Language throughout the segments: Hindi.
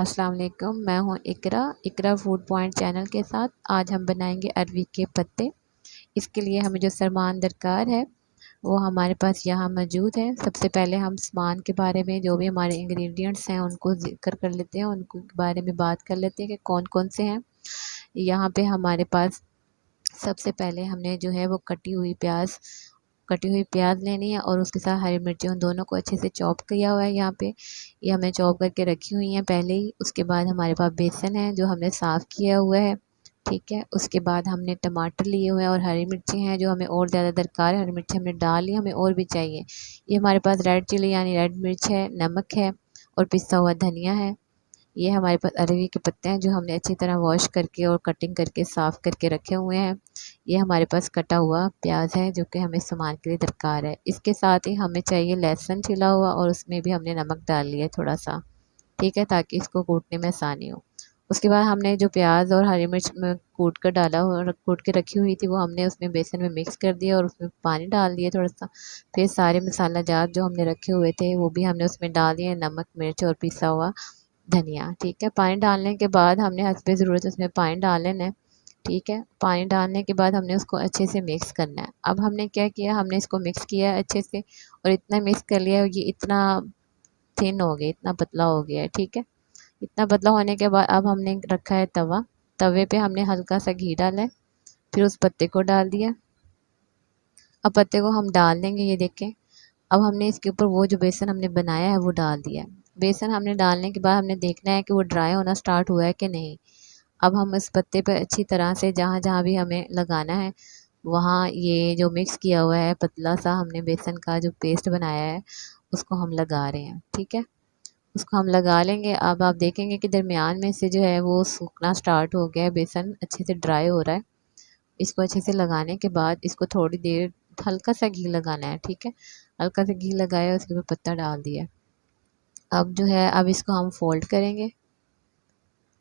अस्सलाम वालेकुम। मैं हूँ इकरा फूड पॉइंट चैनल के साथ। आज हम बनाएंगे अरवी के पत्ते। इसके लिए हमें जो सामान दरकार है वो हमारे पास यहाँ मौजूद है। सबसे पहले हम सामान के बारे में जो भी हमारे इंग्रेडिएंट्स हैं उनको जिक्र कर लेते हैं, उनको बारे में बात कर लेते हैं कि कौन कौन से हैं। यहाँ पे हमारे पास सबसे पहले हमने जो है वो कटी हुई प्याज लेनी है और उसके साथ हरी मिर्ची, उन दोनों को अच्छे से चॉप किया हुआ है। यहाँ पे ये हमने चॉप करके रखी हुई हैं पहले ही। उसके बाद हमारे पास बेसन है जो हमने साफ़ किया हुआ है, ठीक है। उसके बाद हमने टमाटर लिए हुए हैं और हरी मिर्ची हैं जो हमें और ज़्यादा दरकार है। हरी मिर्ची हमने डाल ली, हमें और भी चाहिए। ये हमारे पास रेड चिली यानी रेड मिर्च है, नमक है और पिसा हुआ धनिया है। ये हमारे पास अरवी के पत्ते हैं जो हमने अच्छी तरह वॉश करके और कटिंग करके साफ़ करके रखे हुए हैं। ये हमारे पास कटा हुआ प्याज है जो कि हमें सामान के लिए दरकार है। इसके साथ ही हमें चाहिए लहसुन छिला हुआ और उसमें भी हमने नमक डाल लिया थोड़ा सा, ठीक है, ताकि इसको कूटने में आसानी हो। उसके बाद हमने जो प्याज और हरी मिर्च में कूट कर डाला और कूट के रखी हुई थी वो हमने उसमें बेसन में मिक्स कर दिया और उसमें पानी डाल दिया थोड़ा सा। फिर सारे मसाला जात जो हमने रखे हुए थे वो भी हमने उसमें डाल दिए, नमक, मिर्च और पिसा हुआ धनिया, ठीक है। पानी डालने के बाद हमने हस्बे ज़रूरत उसमें पानी डाल लेना है, ठीक है। पानी डालने के बाद हमने उसको अच्छे से मिक्स करना है। अब हमने क्या किया, हमने इसको मिक्स किया है अच्छे से और इतना मिक्स कर लिया, ये इतना थिन हो गया, इतना पतला हो गया है, ठीक है। इतना पतला होने के बाद अब हमने रखा है तवा। तवे पे हमने हल्का सा घी डाला है, फिर उस पत्ते को डाल दिया। अब पत्ते को हम डाल देंगे, ये देखें। अब हमने इसके ऊपर वो जो बेसन हमने बनाया है वो डाल दिया है। बेसन हमने डालने के बाद हमने देखना है कि वो ड्राई होना स्टार्ट हुआ है कि नहीं। अब हम इस पत्ते पे अच्छी तरह से जहाँ जहाँ भी हमें लगाना है वहाँ ये जो मिक्स किया हुआ है पतला सा हमने बेसन का जो पेस्ट बनाया है उसको हम लगा रहे हैं, ठीक है। उसको हम लगा लेंगे। अब आप देखेंगे कि दरमियान में से जो है वो सूखना स्टार्ट हो गया है, बेसन अच्छे से ड्राई हो रहा है। इसको अच्छे से लगाने के बाद इसको थोड़ी देर हल्का सा घी लगाना है, ठीक है। हल्का सा घी लगाया, उसके ऊपर पत्ता डाल दिया। अब जो है अब इसको हम फोल्ड करेंगे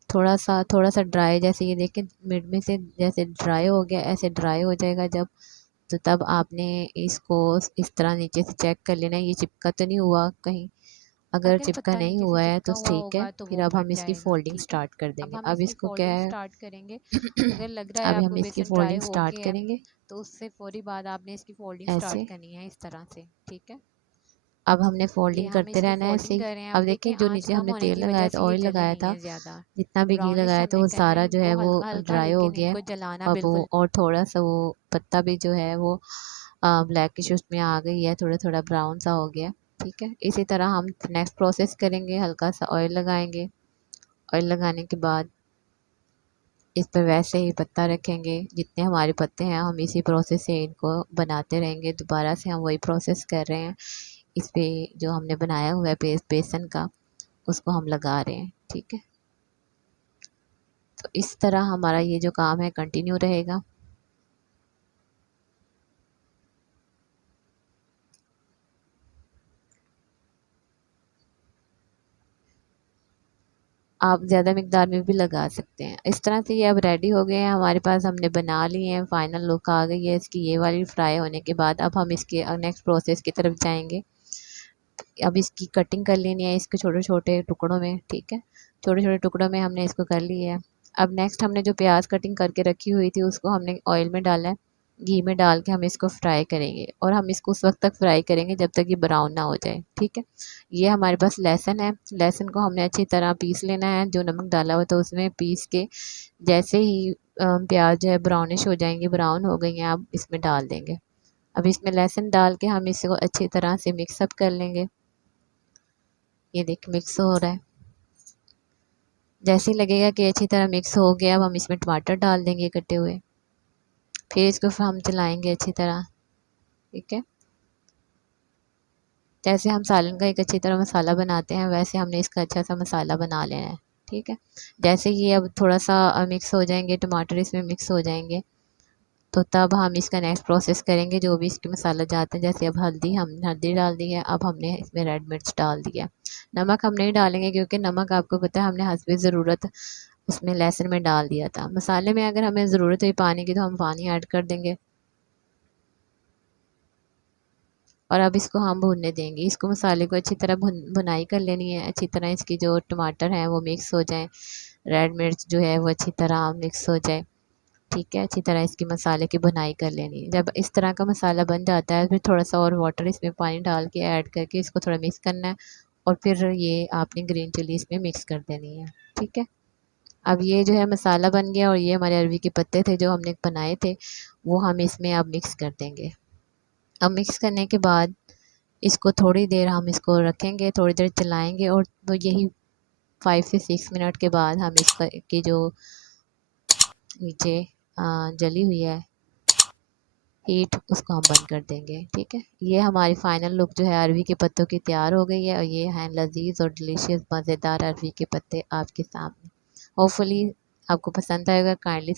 थोड़ा सा ड्राई, जैसे ये देखें मिड में से जैसे ड्राई हो गया, ऐसे ड्राई हो जाएगा जब, तो तब आपने इसको इस तरह नीचे से चेक कर लेना ये चिपका तो नहीं हुआ कहीं। अगर अगर चिपका पत्ता नहीं नीचे से हुआ है चिपका तो हुआ ठीक है। होगा तो फिर वो अब फट हम इसकी जाएगा, फोल्डिंग ठीक है। स्टार्ट कर अब देंगे। हम अब इसकी इसको क्या फोल्डिंग है स्टार्ट करेंगे। अगर लग रहा है अभी आपको हम इसकी बेसन ड्राई फोल्डिंग हो स्टार्ट गया है करेंगे तो उससे फौरी बाद आपने इसकी फोल्डिंग स्टार्ट ऐसे। करनी है इस तरह से, ठीक है। अब हमने ये फोल्डिंग हम करते इसकी रहना है ऐसे फोल्डिंग ही। कर रहे हैं। अब अब देखें देखें जो आंच नीचे कम हमने होने तेल की लगाया वजह था, से ये ऑयल जले लगाया नहीं था, है ज़्यादा। जितना भी घी ब्राउनिश लगाया था हमने वो करना है सारा जो है इनको वो हल्का हल्का, ड्राई हो लेकिन गया है। इनको जलाना अब वो बिल्कुल। और थोड़ा सा वो पत्ता भी जो है वो ब्लैकिश उसमें आ गई है, थोड़ा थोड़ा ब्राउन सा हो गया, ठीक है। इसी तरह हम नेक्स्ट प्रोसेस करेंगे, हल्का सा ऑयल लगाएंगे। ऑयल लगाने के बाद इस पर वैसे ही पत्ता रखेंगे, जितने हमारे पत्ते हैं हम इसी प्रोसेस से इनको बनाते रहेंगे। दोबारा से हम वही प्रोसेस कर रहे हैं। इस पे जो हमने बनाया हुआ है पेस्ट बेसन का उसको हम लगा रहे हैं, ठीक है। तो इस तरह हमारा ये जो काम है कंटिन्यू रहेगा। आप ज़्यादा मिकदार में भी लगा सकते हैं। इस तरह से ये अब रेडी हो गए हैं हमारे पास, हमने बना लिए हैं। फाइनल लुक आ गई है इसकी ये वाली फ्राई होने के बाद। अब हम इसके नेक्स्ट प्रोसेस की तरफ जाएंगे। अब इसकी कटिंग कर लेनी है इसके छोटे छोटे टुकड़ों में, ठीक है। छोटे छोटे टुकड़ों में हमने इसको कर लिया है। अब नेक्स्ट हमने जो प्याज कटिंग करके रखी हुई थी उसको हमने ऑयल में डाला है, घी में डाल के हम इसको फ्राई करेंगे और हम इसको उस वक्त तक फ्राई करेंगे जब तक ये ब्राउन ना हो जाए, ठीक है। ये हमारे पास लहसुन है, लहसुन को हमने अच्छी तरह पीस लेना है, जो नमक डाला हुआ था उसमें पीस के। जैसे ही प्याज जो है ब्राउनिश हो जाएंगे, ब्राउन हो गई हैं, अब इसमें डाल देंगे। अब इसमें लहसुन डाल के हम इसको अच्छी तरह से मिक्सअप कर लेंगे। ये देख मिक्स हो रहा है, जैसे ही लगेगा कि अच्छी तरह मिक्स हो गया अब हम इसमें टमाटर डाल देंगे कटे हुए। फिर इसको फिर हम चलाएंगे अच्छी तरह, ठीक है। जैसे हम सालन का एक अच्छी तरह मसाला बनाते हैं वैसे हमने इसका अच्छा सा मसाला बना लेना है, ठीक है। जैसे ये अब थोड़ा सा मिक्स हो जाएंगे, टमाटर इसमें मिक्स हो जाएंगे, तो तब हम इसका नेक्स्ट प्रोसेस करेंगे जो भी इसके मसाला जाते हैं। जैसे अब हल्दी, हमने हल्दी डाल दी है, अब हमने इसमें रेड मिर्च डाल दिया। नमक हम नहीं डालेंगे क्योंकि नमक आपको पता है हमने हस्बे ज़रूरत उसमें लहसुन में डाल दिया था। मसाले में अगर हमें ज़रूरत हुई पानी की तो हम पानी ऐड कर देंगे। और अब इसको हम भूनने देंगे। इसको मसाले को अच्छी तरह भुनाई कर लेनी है। अच्छी तरह इसकी जो टमाटर हैं वो मिक्स हो जाएं, रेड मिर्च जो है वो अच्छी तरह मिक्स हो जाए। ठीक है, अच्छी तरह इसकी मसाले की भुनाई कर लेनी है। जब इस तरह का मसाला बन जाता है फिर थोड़ा सा और वाटर इसमें पानी डाल के ऐड करके इसको थोड़ा मिक्स करना है और फिर ये आपने ग्रीन चिली इसमें मिक्स कर देनी है। ठीक है, अब ये जो है मसाला बन गया और ये हमारे अरवी के पत्ते थे जो हमने बनाए थे वो हम इसमें अब मिक्स कर देंगे। अब मिक्स करने के बाद इसको थोड़ी देर हम इसको रखेंगे, थोड़ी देर चलाएंगे और तो यही 5 से 6 मिनट के बाद हम इसका की जो नीचे जली हुई है हीट उसको हम बंद कर देंगे। ठीक है, ये हमारी फाइनल लुक जो है अरवी के पत्तों की तैयार हो गई है और ये हैं लजीज और डिलीशियस मज़ेदार अरवी के पत्ते आपके सामने। होपफुली आपको पसंद आएगा। काइंडली